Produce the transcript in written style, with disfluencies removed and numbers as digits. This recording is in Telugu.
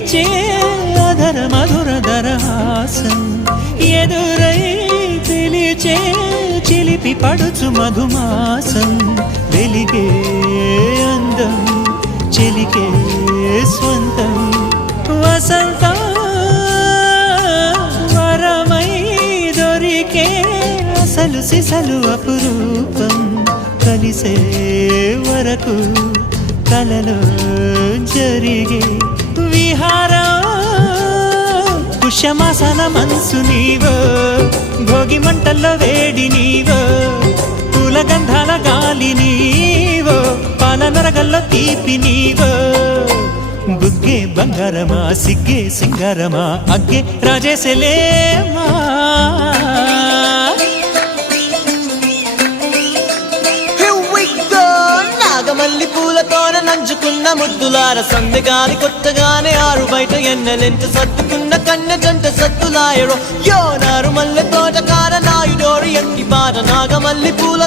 వీచే అధర మధుర దరహాసం ఎదురై పిలిచే చిలిపి పడుచు మధుమాసం వెలిగే అందం చెలికే స్వంతం వసంతం వరమై దొరికే అసలు సిసలు అపురూపం కలిసే వరకు కలలో జరిగే విహారం పుష్యమాసన మనసు నీవో భోగి మంటల్లో వేడి నీవో పూల గంధాల గాలి నీవో పాల నరగల్లో తీపి నీవో బుగ్గే బంగారమా సిగ్గే సింగారమా అగ్గే రాజేసలేమా మల్లి పూలతోన నంచుకున్న ముద్దులార సందగాని కొత్తగానే ఆరు బయట ఎన్నెలెంట సర్దుకున్న కన్న జంట సత్తులాయరో యో నారు మల్లె తోట కార నాయుడోరు ఎట్టి పాట నాగమల్లి